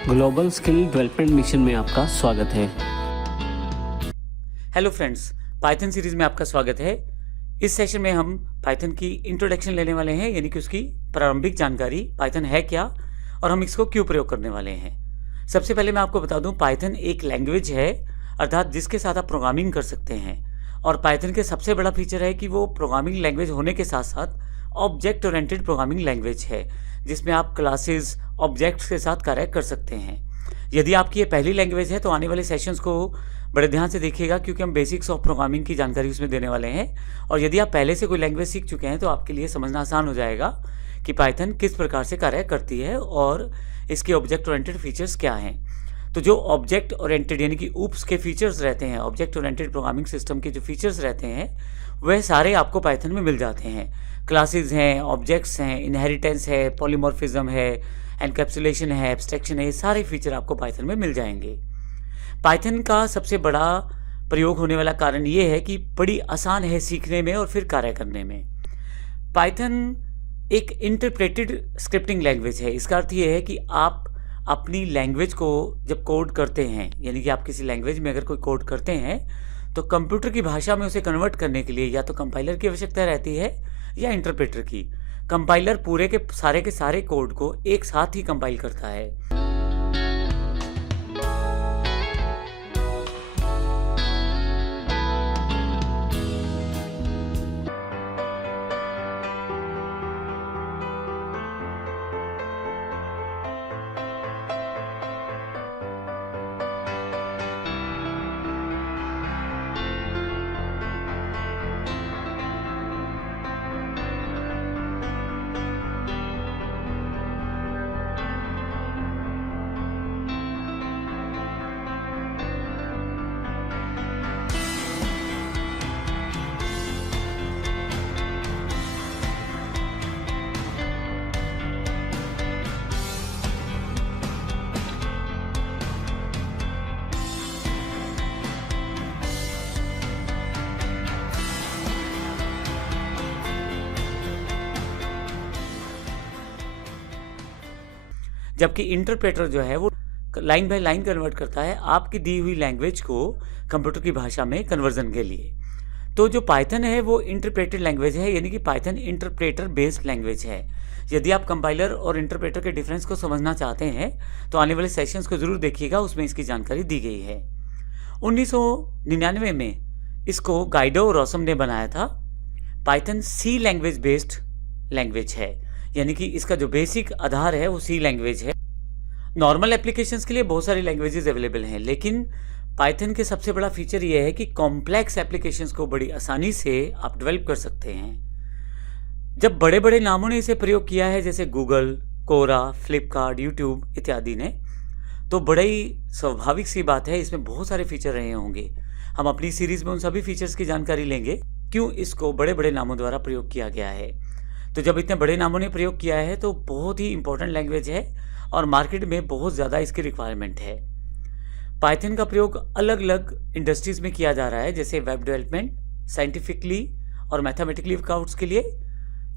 Global skill development mission में आपका स्वागत है। हेलो फ्रेंड्स, पाइथन सीरीज में आपका स्वागत है। इस सेशन में हम पाइथन की इंट्रोडक्शन लेने वाले हैं, यानी कि उसकी प्रारंभिक जानकारी, पाइथन है क्या और हम इसको क्यों प्रयोग करने वाले हैं। सबसे पहले मैं आपको बता दूं, पाइथन एक लैंग्वेज है, अर्थात जिसके साथ आप प्रोग्रामिंग कर सकते हैं। और पाइथन के सबसे बड़ा फीचर है कि वो प्रोग्रामिंग लैंग्वेज होने के साथ साथ ऑब्जेक्ट ओरिएंटेड प्रोग्रामिंग लैंग्वेज है, जिसमें आप क्लासेस ऑब्जेक्ट्स के साथ कार्य कर सकते हैं। यदि आपकी ये पहली लैंग्वेज है तो आने वाले सेशंस को बड़े ध्यान से देखिएगा, क्योंकि हम बेसिक्स ऑफ प्रोग्रामिंग की जानकारी उसमें देने वाले हैं। और यदि आप पहले से कोई लैंग्वेज सीख चुके हैं तो आपके लिए समझना आसान हो जाएगा कि पाइथन किस प्रकार से कार्य करती है और इसके ऑब्जेक्ट ओरिएंटेड फीचर्स क्या हैं। तो जो ऑब्जेक्ट ओरिएंटेड यानी कि ऊप्स के फीचर्स रहते हैं, ऑब्जेक्ट ओरिएंटेड प्रोग्रामिंग सिस्टम के जो फीचर्स रहते हैं वह सारे आपको पाइथन में मिल जाते हैं। क्लासेस हैं, ऑब्जेक्ट्स हैं, इनहेरिटेंस है, पॉलीमॉर्फिज्म है, एनकैप्सुलेशन है, एब्स्ट्रैक्शन है, ये सारे फीचर आपको पाइथन में मिल जाएंगे। पाइथन का सबसे बड़ा प्रयोग होने वाला कारण ये है कि बड़ी आसान है सीखने में और फिर कार्य करने में। पाइथन एक इंटरप्रेटेड स्क्रिप्टिंग लैंग्वेज है। इसका अर्थ ये है कि आप अपनी लैंग्वेज को जब कोड करते हैं, यानी कि आप किसी लैंग्वेज में अगर कोई कोड करते हैं तो कंप्यूटर की भाषा में उसे कन्वर्ट करने के लिए या तो कंपाइलर की आवश्यकता रहती है या इंटरप्रेटर की। कंपाइलर पूरे के सारे कोड को एक साथ ही कंपाइल करता है। जबकि इंटरप्रेटर जो है वो लाइन बाय लाइन कन्वर्ट करता है आपकी दी हुई लैंग्वेज को कंप्यूटर की भाषा में कन्वर्जन के लिए। तो जो पाइथन है वो इंटरप्रेटेड लैंग्वेज है, यानी कि पाइथन इंटरप्रेटर बेस्ड लैंग्वेज है। यदि आप कंपाइलर और इंटरप्रेटर के डिफरेंस को समझना चाहते हैं तो आने वाले सेशंस को जरूर देखिएगा, उसमें इसकी जानकारी दी गई है। 1999 में इसको गाइडो और रॉसम ने बनाया था। Python C language based language है, यानी कि इसका जो बेसिक आधार है वो सी लैंग्वेज है। नॉर्मल एप्लीकेशंस के लिए बहुत सारी लैंग्वेजेस अवेलेबल हैं, लेकिन पाइथन के सबसे बड़ा फीचर ये है कि कॉम्प्लेक्स एप्लीकेशंस को बड़ी आसानी से आप डेवलप कर सकते हैं। जब बड़े बड़े नामों ने इसे प्रयोग किया है, जैसे गूगल, कोरा, फ्लिपकार्ट, यूट्यूब इत्यादि ने, तो बड़ा ही स्वाभाविक सी बात है, इसमें बहुत सारे फीचर रहे होंगे। हम अपनी सीरीज में उन सभी फीचर्स की जानकारी लेंगे, क्यों इसको बड़े बड़े नामों द्वारा प्रयोग किया गया है। तो जब इतने बड़े नामों ने प्रयोग किया है तो बहुत ही इंपॉर्टेंट लैंग्वेज है और मार्केट में बहुत ज़्यादा इसकी रिक्वायरमेंट है। पाइथन का प्रयोग अलग अलग इंडस्ट्रीज़ में किया जा रहा है, जैसे वेब डेवलपमेंट, साइंटिफिकली और मैथमेटिकली वर्कआउट्स के लिए,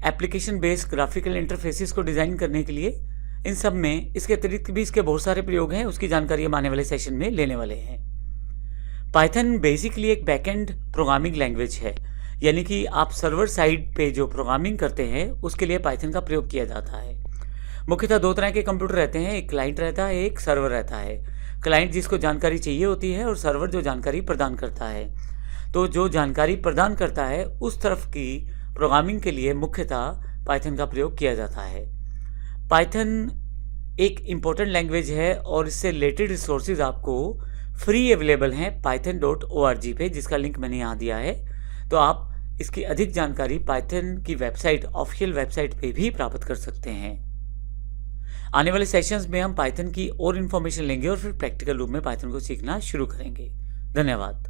एप्लीकेशन बेस्ड ग्राफिकल इंटरफेसेस को डिज़ाइन करने के लिए। इन सब में इसके अतिरिक्त भी इसके बहुत सारे प्रयोग हैं, उसकी जानकारी हम आने वाले सेशन में लेने वाले हैं। पाइथन बेसिकली एक बैकएंड प्रोग्रामिंग लैंग्वेज है, यानी कि आप सर्वर साइड पे जो प्रोग्रामिंग करते हैं उसके लिए पाइथन का प्रयोग किया जाता है। मुख्यतः दो तरह के कंप्यूटर रहते हैं, एक क्लाइंट रहता है, एक सर्वर रहता है। क्लाइंट जिसको जानकारी चाहिए होती है और सर्वर जो जानकारी प्रदान करता है। तो जो जानकारी प्रदान करता है उस तरफ की प्रोग्रामिंग के लिए मुख्यतः पाइथन का प्रयोग किया जाता है। पाइथन एक इम्पोर्टेंट लैंग्वेज है और इससे रिलेटेड रिसोर्सेज आपको फ्री अवेलेबल हैं python.org पे, जिसका लिंक मैंने यहाँ दिया है। तो आप इसकी अधिक जानकारी पाइथन की वेबसाइट, ऑफिशियल वेबसाइट पे भी प्राप्त कर सकते हैं। आने वाले सेशंस में हम पाइथन की और इन्फॉर्मेशन लेंगे और फिर प्रैक्टिकल रूप में पाइथन को सीखना शुरू करेंगे। धन्यवाद।